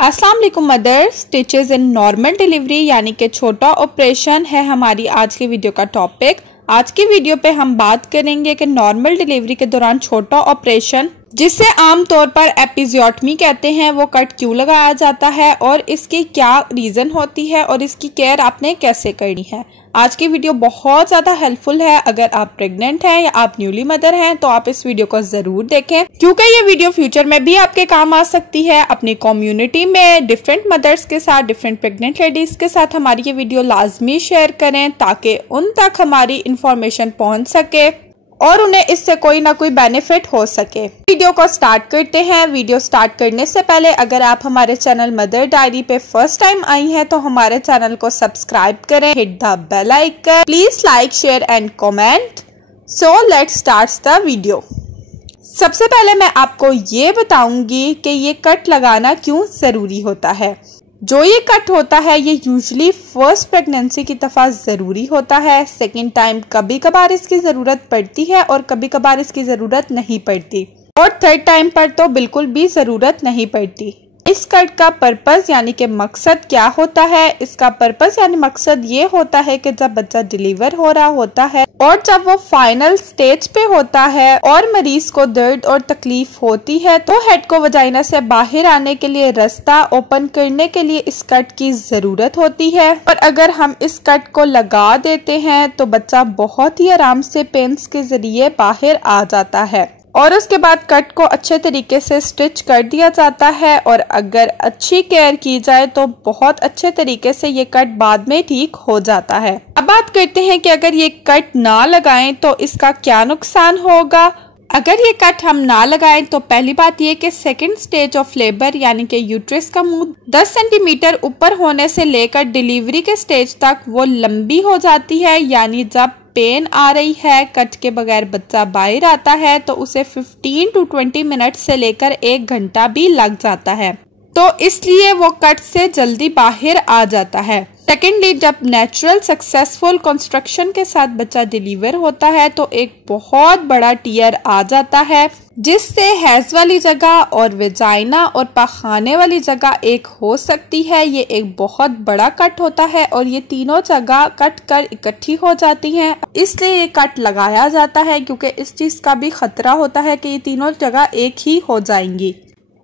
अस्सलाम वालेकुम mother. Stitches in normal delivery यानी कि छोटा ऑपरेशन है हमारी आज की वीडियो का टॉपिक। आज की वीडियो पे हम बात करेंगे कि नॉर्मल डिलीवरी के दौरान छोटा ऑपरेशन जिसे आमतौर पर एपिजियोटमी कहते हैं वो कट क्यों लगाया जाता है और इसकी क्या रीजन होती है और इसकी केयर आपने कैसे करनी है। आज की वीडियो बहुत ज्यादा हेल्पफुल है। अगर आप प्रेग्नेंट हैं या आप न्यूली मदर हैं तो आप इस वीडियो को जरूर देखें क्योंकि ये वीडियो फ्यूचर में भी आपके काम आ सकती है। अपनी कम्युनिटी में डिफरेंट मदर्स के साथ, डिफरेंट प्रेग्नेंट लेडीज के साथ हमारी ये वीडियो लाजमी शेयर करें ताकि उन तक हमारी इंफॉर्मेशन पहुंच सके और उन्हें इससे कोई ना कोई बेनिफिट हो सके। वीडियो को स्टार्ट करते हैं। वीडियो स्टार्ट करने से पहले अगर आप हमारे चैनल मदर डायरी पे फर्स्ट टाइम आई हैं तो हमारे चैनल को सब्सक्राइब करें, hit the bell icon, please like, share and comment. So let's start the video. सबसे पहले मैं आपको ये बताऊंगी कि ये कट लगाना क्यों जरूरी होता है। जो ये कट होता है ये यूजुअली फर्स्ट प्रेगनेंसी की दफा जरूरी होता है। सेकेंड टाइम कभी कभार इसकी जरूरत पड़ती है और कभी कभार इसकी जरूरत नहीं पड़ती और थर्ड टाइम पर तो बिल्कुल भी जरूरत नहीं पड़ती। इस कट का पर्पस यानी कि मकसद क्या होता है? इसका पर्पस यानी मकसद ये होता है कि जब बच्चा डिलीवर हो रहा होता है और जब वो फाइनल स्टेज पे होता है और मरीज को दर्द और तकलीफ होती है तो हेड को वजाइना से बाहर आने के लिए रास्ता ओपन करने के लिए इस कट की जरूरत होती है। और अगर हम इस कट को लगा देते हैं तो बच्चा बहुत ही आराम से पेन्स के जरिए बाहर आ जाता है और उसके बाद कट को अच्छे तरीके से स्टिच कर दिया जाता है और अगर अच्छी केयर की जाए तो बहुत अच्छे तरीके से ये कट बाद में ठीक हो जाता है। अब बात करते हैं कि अगर ये कट ना लगाएं तो इसका क्या नुकसान होगा। अगर ये कट हम ना लगाएं तो पहली बात ये कि सेकंड स्टेज ऑफ लेबर यानी कि यूट्रस का मुंह 10 सेंटीमीटर ऊपर होने से लेकर डिलीवरी के स्टेज तक वो लंबी हो जाती है। यानी जब पेन आ रही है, कट के बगैर बच्चा बाहर आता है तो उसे 15 to 20 मिनट से लेकर 1 घंटा भी लग जाता है, तो इसलिए वो कट से जल्दी बाहर आ जाता है। सेकेंडली, जब नेचुरल सक्सेसफुल कंस्ट्रक्शन के साथ बच्चा डिलीवर होता है तो एक बहुत बड़ा टीयर आ जाता है जिससे हैज वाली जगह और वेजाइना और पाखाने वाली जगह एक हो सकती है। ये एक बहुत बड़ा कट होता है और ये तीनों जगह कट कर इकट्ठी हो जाती हैं, इसलिए ये कट लगाया जाता है क्योंकि इस चीज का भी खतरा होता है कि ये तीनों जगह एक ही हो जाएंगी।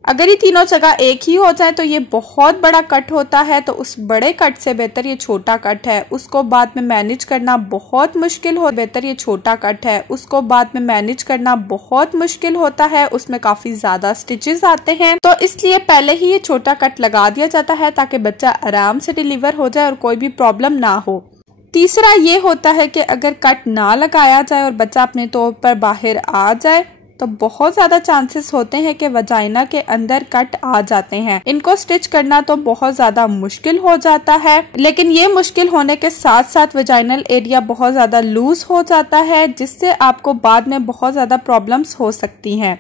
अगर ये तीनों जगह एक ही हो जाए तो ये बहुत बड़ा कट होता है, तो उस बड़े कट से बेहतर ये छोटा कट है, उसको बाद में मैनेज करना बहुत मुश्किल हो। बेहतर ये छोटा कट है, उसको बाद में मैनेज करना बहुत मुश्किल होता है, उसमें काफी ज्यादा स्टिचेस आते हैं, तो इसलिए पहले ही ये छोटा कट लगा दिया जाता है ताकि बच्चा आराम से डिलीवर हो जाए और कोई भी प्रॉब्लम ना हो। तीसरा ये होता है कि अगर कट ना लगाया जाए और बच्चा अपने तौर पर बाहर आ जाए तो बहुत ज्यादा चांसेस होते हैं कि वजाइना के अंदर कट आ जाते हैं। इनको स्टिच करना तो बहुत ज्यादा मुश्किल हो जाता है, लेकिन ये मुश्किल होने के साथ साथ वजाइनल एरिया बहुत ज्यादा लूज हो जाता है जिससे आपको बाद में बहुत ज्यादा प्रॉब्लम्स हो सकती हैं।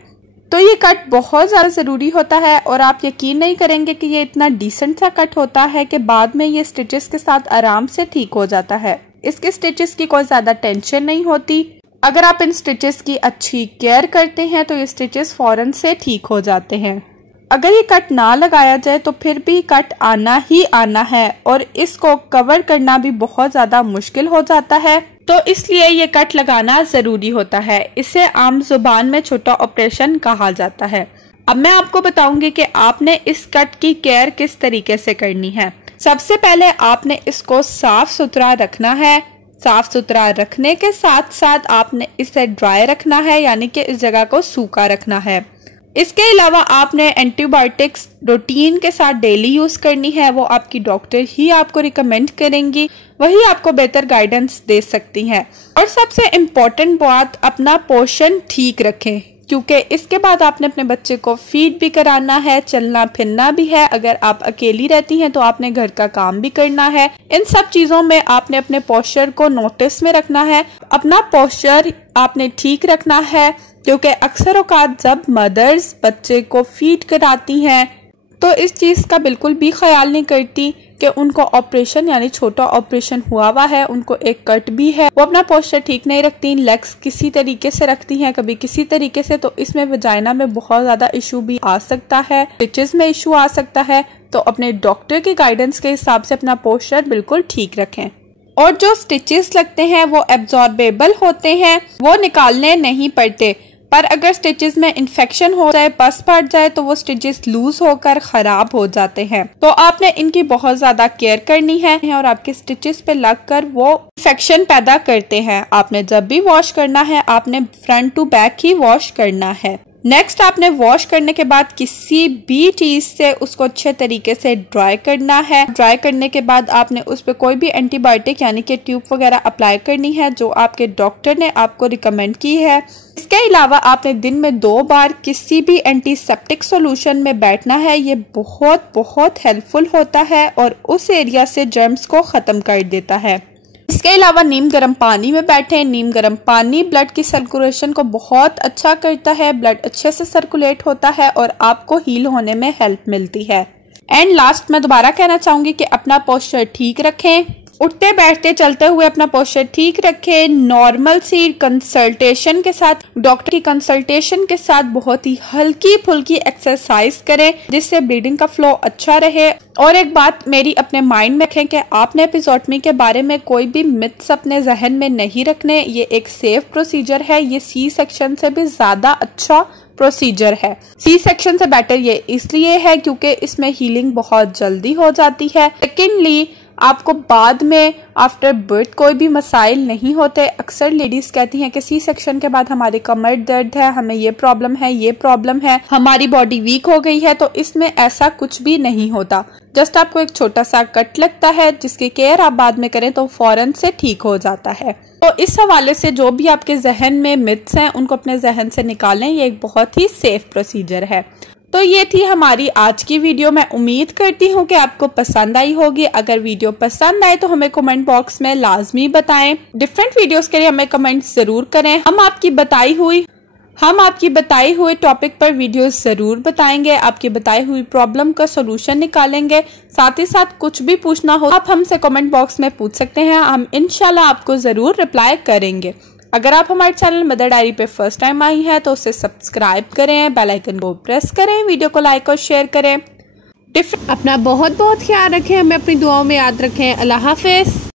तो ये कट बहुत ज्यादा जरूरी होता है और आप यकीन नहीं करेंगे कि ये इतना डिसेंट सा कट होता है कि बाद में ये स्टिचेस के साथ आराम से ठीक हो जाता है। इसके स्टिचेस की कोई ज्यादा टेंशन नहीं होती। अगर आप इन स्टिचेस की अच्छी केयर करते हैं तो ये स्टिचेस फौरन से ठीक हो जाते हैं। अगर ये कट ना लगाया जाए तो फिर भी कट आना ही आना है और इसको कवर करना भी बहुत ज्यादा मुश्किल हो जाता है, तो इसलिए ये कट लगाना जरूरी होता है। इसे आम जुबान में छोटा ऑपरेशन कहा जाता है। अब मैं आपको बताऊंगी कि आपने इस कट की केयर किस तरीके से करनी है। सबसे पहले आपने इसको साफ सुथरा रखना है। साफ सुथरा रखने के साथ साथ आपने इसे ड्राई रखना है यानी कि इस जगह को सूखा रखना है। इसके अलावा आपने एंटीबायोटिक्स रूटीन के साथ डेली यूज करनी है। वो आपकी डॉक्टर ही आपको रिकमेंड करेंगी, वही आपको बेहतर गाइडेंस दे सकती हैं। और सबसे इम्पोर्टेंट बात, अपना पोर्शन ठीक रखें क्योंकि इसके बाद आपने अपने बच्चे को फीड भी कराना है, चलना फिरना भी है। अगर आप अकेली रहती हैं तो आपने घर का काम भी करना है। इन सब चीजों में आपने अपने पोस्चर को नोटिस में रखना है। अपना पोस्चर आपने ठीक रखना है क्योंकि अक्सर औकात जब मदर्स बच्चे को फीड कराती हैं तो इस चीज़ का बिल्कुल भी ख्याल नहीं करती कि उनको ऑपरेशन यानी छोटा ऑपरेशन हुआ है, उनको एक कट भी है, वो अपना पोस्चर ठीक नहीं रखती, लेग्स किसी तरीके से रखती हैं, कभी किसी तरीके से, तो इसमें वजाइना में बहुत ज़्यादा इशू भी आ सकता है, स्टिचेस में इशू आ सकता है। तो अपने डॉक्टर की गाइडेंस के हिसाब से अपना पोस्चर बिल्कुल ठीक रखें। और जो स्टिचेस लगते हैं वो एब्जॉर्बेबल होते हैं, वो निकालने नहीं पड़ते, पर अगर स्टिचेस में इन्फेक्शन हो जाए, पस पड़ जाए, तो वो स्टिचेस लूज होकर खराब हो जाते हैं। तो आपने इनकी बहुत ज्यादा केयर करनी है और आपके स्टिचेस पे लगकर वो इन्फेक्शन पैदा करते हैं। आपने जब भी वॉश करना है आपने फ्रंट टू बैक ही वॉश करना है। नेक्स्ट आपने वॉश करने के बाद किसी भी चीज से उसको अच्छे तरीके से ड्राई करना है। ड्राई करने के बाद आपने उस पर कोई भी एंटीबायोटिक यानी कि ट्यूब वगैरह अप्लाई करनी है जो आपके डॉक्टर ने आपको रिकमेंड की है। इसके अलावा आपने दिन में 2 बार किसी भी एंटीसेप्टिक सॉल्यूशन में बैठना है। ये बहुत हेल्पफुल होता है और उस एरिया से जर्म्स को खत्म कर देता है। इसके अलावा नीम गर्म पानी में बैठें। नीम गर्म पानी ब्लड की सर्कुलेशन को बहुत अच्छा करता है, ब्लड अच्छे से सर्कुलेट होता है और आपको हील होने में हेल्प मिलती है। एंड लास्ट मैं दोबारा कहना चाहूंगी कि अपना पोस्चर ठीक रखें, उठते बैठते चलते हुए अपना पोस्चर ठीक रखें। नॉर्मल सी कंसल्टेशन के साथ, डॉक्टर की कंसल्टेशन के साथ बहुत ही हल्की फुल्की एक्सरसाइज करें जिससे ब्लीडिंग का फ्लो अच्छा रहे। और एक बात मेरी अपने माइंड में रखें कि आपने एपिजोटमी के बारे में कोई भी मिथ्स अपने जहन में नहीं रखने। ये एक सेफ प्रोसीजर है, ये सी सेक्शन से भी ज्यादा अच्छा प्रोसीजर है। सी सेक्शन से बेटर ये इसलिए है क्योंकि इसमें हीलिंग बहुत जल्दी हो जाती है। सेकेंडली आपको बाद में आफ्टर बर्थ कोई भी मसाइल नहीं होते। अक्सर लेडीज कहती हैं कि सी सेक्शन के बाद हमारी कमर दर्द है, हमें ये प्रॉब्लम है, हमारी बॉडी वीक हो गई है। तो इसमें ऐसा कुछ भी नहीं होता। जस्ट आपको एक छोटा सा कट लगता है जिसकी केयर आप बाद में करें तो फौरन से ठीक हो जाता है। तो इस हवाले से जो भी आपके जहन में मिथ्स हैं उनको अपने जहन से निकालें। ये एक बहुत ही सेफ प्रोसीजर है। तो ये थी हमारी आज की वीडियो। मैं उम्मीद करती हूँ कि आपको पसंद आई होगी। अगर वीडियो पसंद आए तो हमें कमेंट बॉक्स में लाजमी बताएं। डिफरेंट वीडियोस के लिए हमें कमेंट जरूर करें। हम आपकी बताई हुई टॉपिक पर वीडियोस जरूर बताएंगे, आपकी बताई हुई प्रॉब्लम का सोल्यूशन निकालेंगे। साथ ही साथ कुछ भी पूछना हो आप हमसे कमेंट बॉक्स में पूछ सकते हैं, हम इंशाल्लाह आपको जरूर रिप्लाई करेंगे। अगर आप हमारे चैनल मदर डायरी पे फर्स्ट टाइम आई हैं तो उसे सब्सक्राइब करें, बेल आइकन को प्रेस करें, वीडियो को लाइक और शेयर करें। अपना बहुत ख्याल रखें, हमें अपनी दुआओं में याद रखें। अल्लाह हाफिज।